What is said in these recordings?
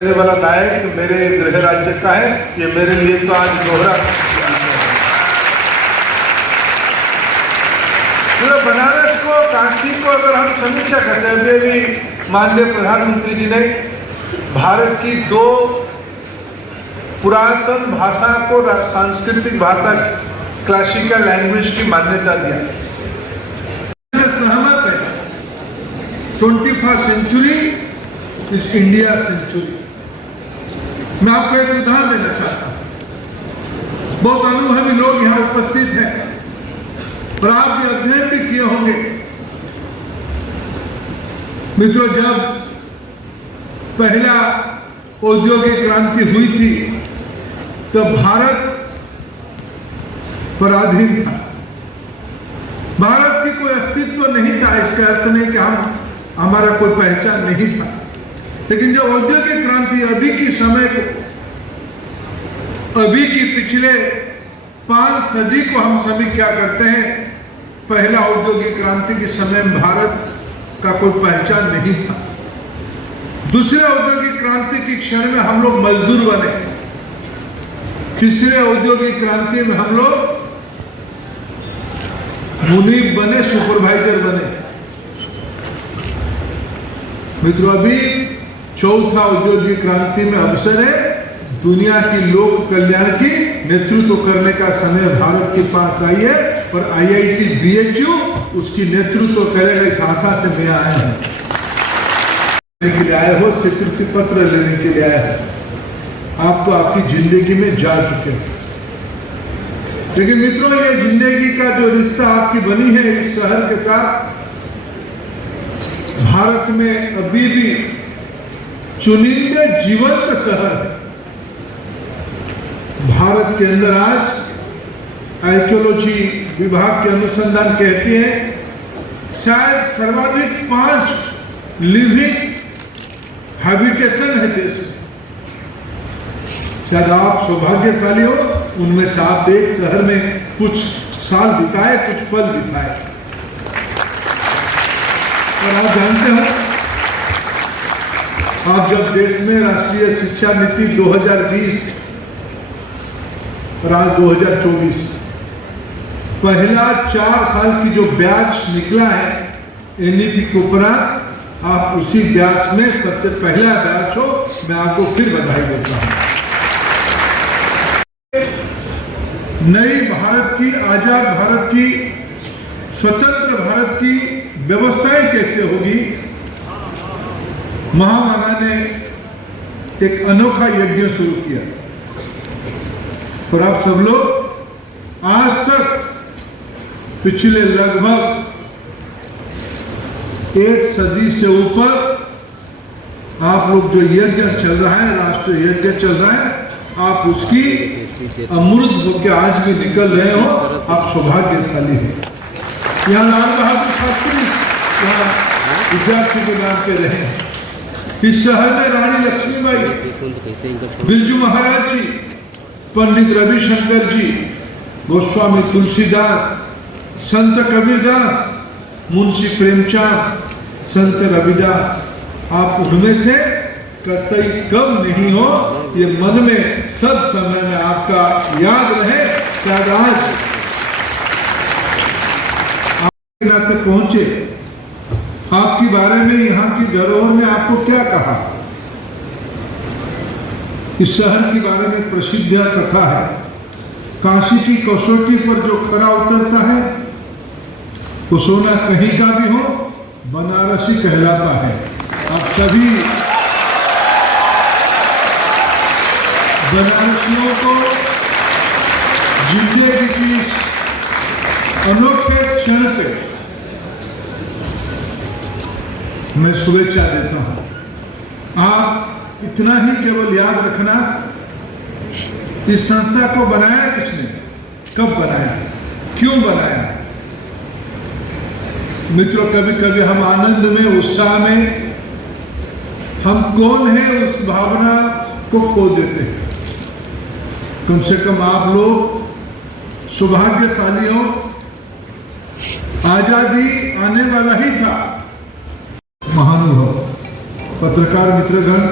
मेरे वाला नायक मेरे गृह राज्य का है, ये मेरे लिए तो आज दोहरा। पूरा बनारस को, काशी को अगर हम समीक्षा करते हैं, अभी भी माननीय प्रधानमंत्री जी ने भारत की दो पुरातन भाषा को सांस्कृतिक भाषा, क्लासिकल लैंग्वेज की मान्यता दिया। सहमत है, 21st sanctuary is India century. मैं आपको एक उदाहरण देना चाहता हूं। बहुत अनुभवी लोग यहां उपस्थित हैं और आप भी अध्ययन भी किए होंगे। मित्रों, जब पहला औद्योगिक क्रांति हुई थी तब भारत पराधीन था। भारत की कोई अस्तित्व नहीं था। इसका अर्थ नहीं कि हमारा कोई पहचान नहीं था। लेकिन जब औद्योगिक क्रांति अभी की समय को, अभी की पिछले 5 सदी को हम समीक्षा करते हैं, पहला औद्योगिक क्रांति के समय में भारत का कोई पहचान नहीं था। दूसरे औद्योगिक क्रांति की क्षण में हम लोग मजदूर बने। तीसरे औद्योगिक क्रांति में हम लोग मुनीब बने, सुपरवाइजर बने। मित्रों, अभी चौथा औद्योगिक क्रांति में अवसर है दुनिया की लोक कल्याण की नेतृत्व करने का समय भारत के पास आई है और IIT BHU उसकी नेतृत्व करेगा। इस आशा से मैं आया हूं, लेने के लिए आया हो, स्वीकृति पत्र लेने के लिए आया है। आप तो आपकी जिंदगी में जा चुके हो, लेकिन मित्रों, ये जिंदगी का जो रिश्ता आपकी बनी है इस शहर के साथ, भारत में अभी भी चुनिंदे जीवंत शहर है। भारत के अंदर आज आर्कियोलॉजी विभाग के अनुसंधान कहती है शायद सर्वाधिक 5 लिविंग हैबिटेशन है देश में। शायद आप सौभाग्यशाली हो, उनमें से आप एक शहर में कुछ साल बिताए, कुछ पल बिताए। और आप जानते हो, आप जब देश में राष्ट्रीय शिक्षा नीति 2020 और आज 2024, पहला 4 साल की जो बैच निकला है NEP के उपरांत, आप उसी बैच में सबसे पहला बैच हो। मैं आपको फिर बधाई देता हूं। नई भारत की, आजाद भारत की, स्वतंत्र भारत की व्यवस्थाएं कैसे होगी? महामाना ने एक अनोखा यज्ञ शुरू किया और आप सब लोग आज तक पिछले लगभग 1 सदी से ऊपर आप लोग जो यज्ञ चल रहा है, राष्ट्रीय यज्ञ चल रहा है, आप उसकी अमृत होकर आज भी निकल रहे हो। आप सौभाग्यशाली हैं। यहाँ लाल बहादुर शास्त्री यहाँ विद्यार्थी के नाम के रहे हैं। इस शहर में रानी लक्ष्मीबाई, बिरजू महाराज जी, पंडित रविशंकर जी, गोस्वामी तुलसीदास, संत कबीरदास, मुंशी प्रेमचंद, संत रविदास, आप उनमें से कतई कम नहीं हो। ये मन में सब समय में आपका याद रहे। शायद आज आपके नाते पहुंचे, आपके बारे में, यहाँ की धरोहर ने आपको क्या कहा? इस शहर के बारे में प्रसिद्ध कथा है, काशी की कसौटी पर जो खरा उतरता है वो सोना कहीं का भी हो, बनारसी कहलाता है। आप सभी बनारसियों को जिंदगी की अनोखे क्षण पे मैं शुभेच्छा देता हूं। आप इतना ही केवल याद रखना, इस संस्था को बनाया किसने, कब बनाया, क्यों बनाया? मित्रों, कभी कभी हम आनंद में, उत्साह में हम कौन है उस भावना को खो देते हैं। कम से कम आप लोग सौभाग्यशाली हो। आजादी आने वाला ही था। महानुभव पत्रकार मित्रगण,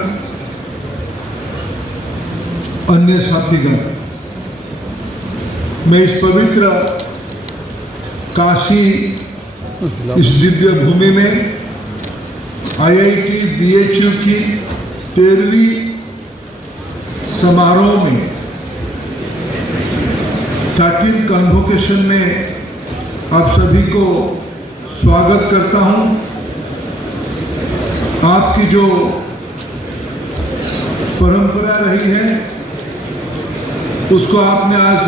अन्य साथीगण, मैं इस पवित्र काशी, इस दिव्य भूमि में IIT BHU की 13वीं समारोह में 13th कन्वोकेशन में आप सभी को स्वागत करता हूं। आपकी जो परंपरा रही है उसको आपने आज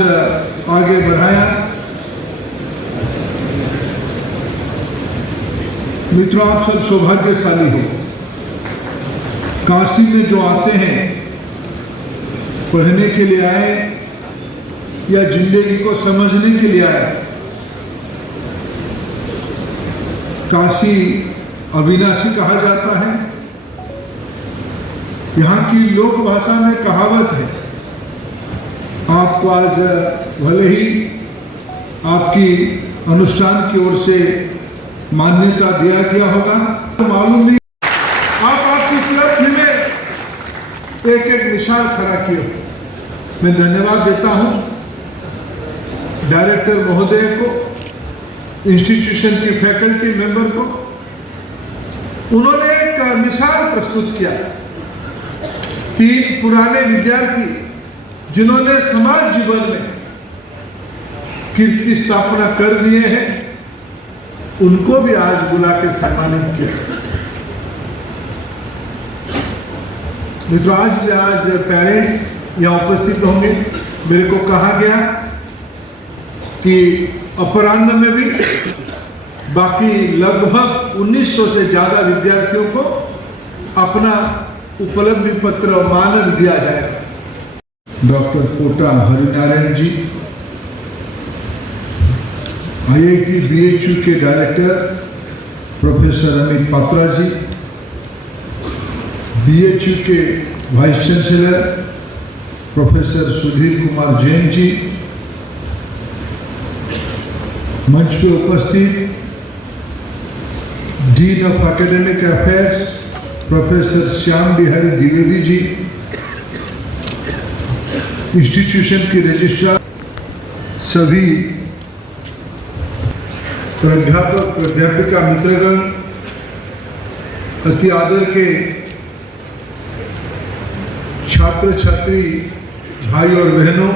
आगे बढ़ाया। मित्रों, आप सब सौभाग्यशाली हो। काशी में जो आते हैं, पढ़ने के लिए आए या जिंदगी को समझने के लिए आए, काशी अविनाशी कहा जाता है। यहाँ की लोक भाषा में कहावत है, आपको आज भले ही आपकी अनुष्ठान की ओर से मान्यता दिया गया होगा, तो मालूम नहीं, आप आपकी उपलब्धि में एक एक मिसाल खड़ा किए। मैं धन्यवाद देता हूँ डायरेक्टर महोदय को, इंस्टीट्यूशन की फैकल्टी मेंबर को। उन्होंने एक मिसाल प्रस्तुत किया। 3 पुराने विद्यार्थी जिन्होंने समाज जीवन में कीर्ति स्थापना कर दिए हैं, उनको भी आज बुला के सम्मानित किया। मित्रों, आज पेरेंट्स यहाँ उपस्थित होंगे। मेरे को कहा गया कि अपराह्न में भी बाकी लगभग 1900 से ज्यादा विद्यार्थियों को अपना उपलब्धि पत्र मानद दिया जाएगा। Doctor Kota Harinarayan ji, IIT BHU के director professor Amit Patra ji, BHU के vice chancellor professor Sudhir Kumar Jain ji, मंच पे उपस्थित dean of academic affairs professor Shyam Bihari Dwivedi ji, institution के रजिस्ट्रार, सभी प्राध्यापक प्राध्यापिका मित्रगण, अति आदर के छात्र छात्री भाई और बहनों,